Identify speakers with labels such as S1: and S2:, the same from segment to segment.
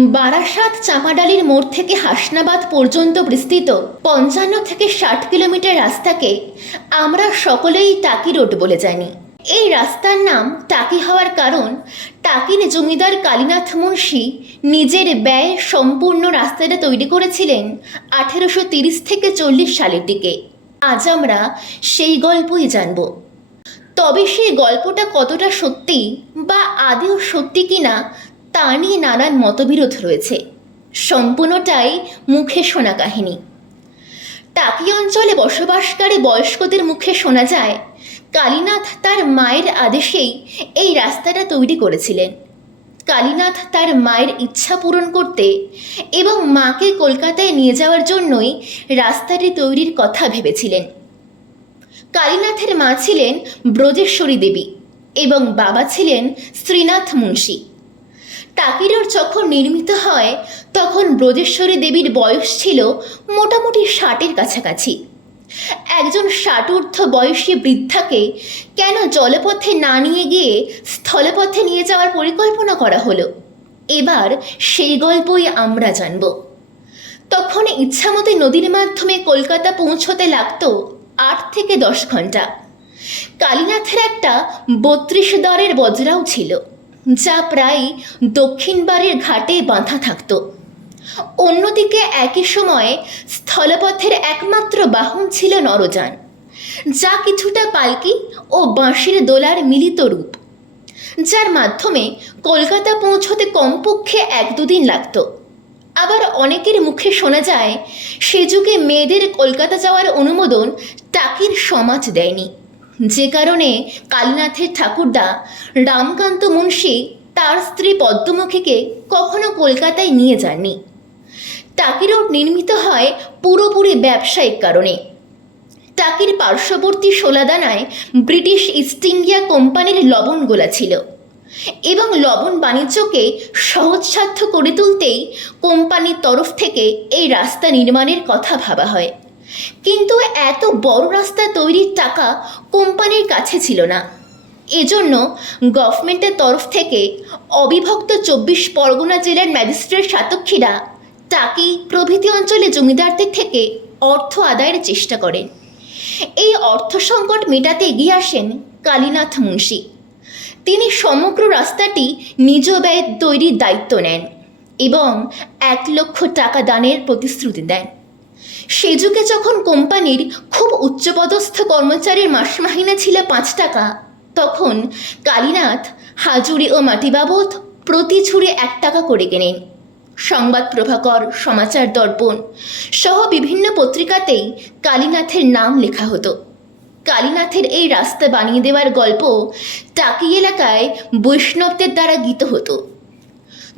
S1: বারাসাত চামাডালির মোড় থেকে হাসনাবাদ পর্যন্ত বিস্তৃত পঞ্চান্ন থেকে ষাট কিলোমিটার রাস্তাকে আমরা সকলেই টাকি রোড বলে জানি। এই রাস্তার নাম টাকি হওয়ার কারণ টাকির জমিদার কালীনাথ মুন্সী নিজের ব্যয় সম্পূর্ণ রাস্তাটা তৈরি করেছিলেন আঠেরোশো তিরিশ থেকে চল্লিশ সালের দিকে। আজ আমরা সেই গল্পই জানব। তবে সেই গল্পটা কতটা সত্যি বা আদেও সত্যি কিনা তা নিয়ে নানান মতবিরোধ রয়েছে। সম্পূর্ণটাই মুখে শোনা কাহিনী। টাকি অঞ্চলে বসবাসকারী বয়স্কদের মুখে শোনা যায়, কালীনাথ তার মায়ের আদেশেই এই রাস্তাটা তৈরি করেছিলেন। কালীনাথ তার মায়ের ইচ্ছা পূরণ করতে এবং মাকে কলকাতায় নিয়ে যাওয়ার জন্যই রাস্তাটি তৈরির কথা ভেবেছিলেন। কালীনাথের মা ছিলেন ব্রজেশ্বরী দেবী এবং বাবা ছিলেন শ্রীনাথ মুন্সী। টাকিরোর যখন নির্মিত হয়, তখন ব্রজেশ্বরী দেবীর বয়স ছিল মোটামুটি ষাটের কাছাকাছি। একজন ষাটূর্ধ্ব বয়সী বৃদ্ধাকে কেন জলপথে না নিয়ে গিয়ে স্থলপথে নিয়ে যাওয়ার পরিকল্পনা করা হলো? এবার সেই গল্পই আমরা জানব। তখন ইচ্ছামতো নদীর মাধ্যমে কলকাতা পৌঁছতে লাগতো আট থেকে দশ ঘণ্টা কালীনাথের একটা বত্রিশ দরের বজরাও ছিল। যা প্রায় দক্ষিণ বাড়ির ঘাটে বাঁধা থাকতো। অন্যদিকে একই সময়ে স্থলপথের একমাত্র বাহন ছিল নরযান, যা কিছুটা পালকি ও বাঁশির দোলার মিলিত রূপ, যার মাধ্যমে কলকাতা পৌঁছতে কমপক্ষে এক দুদিন লাগত। আবার অনেকের মুখে শোনা যায়, সে যুগে মেয়েদের কলকাতা যাওয়ার অনুমোদন টাকির সমাজ দেয়নি। যে কারণে কালীনাথের ঠাকুরদা রামকান্ত মুন্সী তার স্ত্রী পদ্মমুখীকে কখনো কলকাতায় নিয়ে যাননি। টাকি রোড নির্মিত হয় পুরোপুরি ব্যবসায়িক কারণে। টাকির পার্শ্ববর্তী সোলাদানায় ব্রিটিশ ইস্ট ইন্ডিয়া কোম্পানির লবণ গোলা ছিল এবং লবণ বাণিজ্যকে সহজসাধ্য করে তুলতেই কোম্পানির তরফ থেকে এই রাস্তা নির্মাণের কথা ভাবা হয়। কিন্তু এত বড় রাস্তা তৈরির টাকা কোম্পানির কাছে ছিল না। এজন্য গভর্নমেন্টের তরফ থেকে অবিভক্ত চব্বিশ পরগনা জেলার ম্যাজিস্ট্রেট সাতক্ষীরা টাকি প্রভৃতি অঞ্চলে জমিদারদের থেকে অর্থ আদায়ের চেষ্টা করেন। এই অর্থ সংকট মেটাতে এগিয়ে আসেন কালীনাথ মুন্সী। তিনি সমগ্র রাস্তাটি নিজ ব্যয় তৈরির দায়িত্ব নেন এবং এক লক্ষ টাকা দানের প্রতিশ্রুতি দেন। সে যুগে যখন কোম্পানির খুব উচ্চপদস্থ কর্মচারীর মাস মাহিনা ছিল পাঁচ টাকা, তখন কালীনাথ, হাজুরি ও মাটি বাবদ প্রতি ছুড়ে এক টাকা করে কেনেন। সংবাদ প্রভাকর, সমাচার দর্পণ সহ বিভিন্ন পত্রিকাতেই কালীনাথের নাম লেখা হতো। কালীনাথের এই রাস্তা বানিয়ে দেওয়ার গল্প টাকি এলাকায় বৈষ্ণবদের দ্বারা গীত হতো।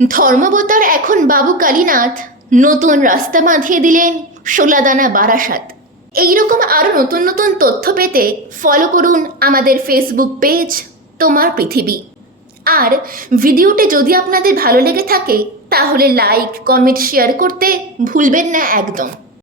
S1: ধর্মবতার এখন বাবু কালীনাথ নতুন রাস্তা বাঁধিয়ে দিলেন সোলাদানা বারাসাত। এইরকম আরও নতুন নতুন তথ্য পেতে ফলো করুন আমাদের ফেসবুক পেজ তোমার পৃথিবী। আর ভিডিওটি যদি আপনাদের ভালো লেগে থাকে, তাহলে লাইক কমেন্ট শেয়ার করতে ভুলবেন না একদম।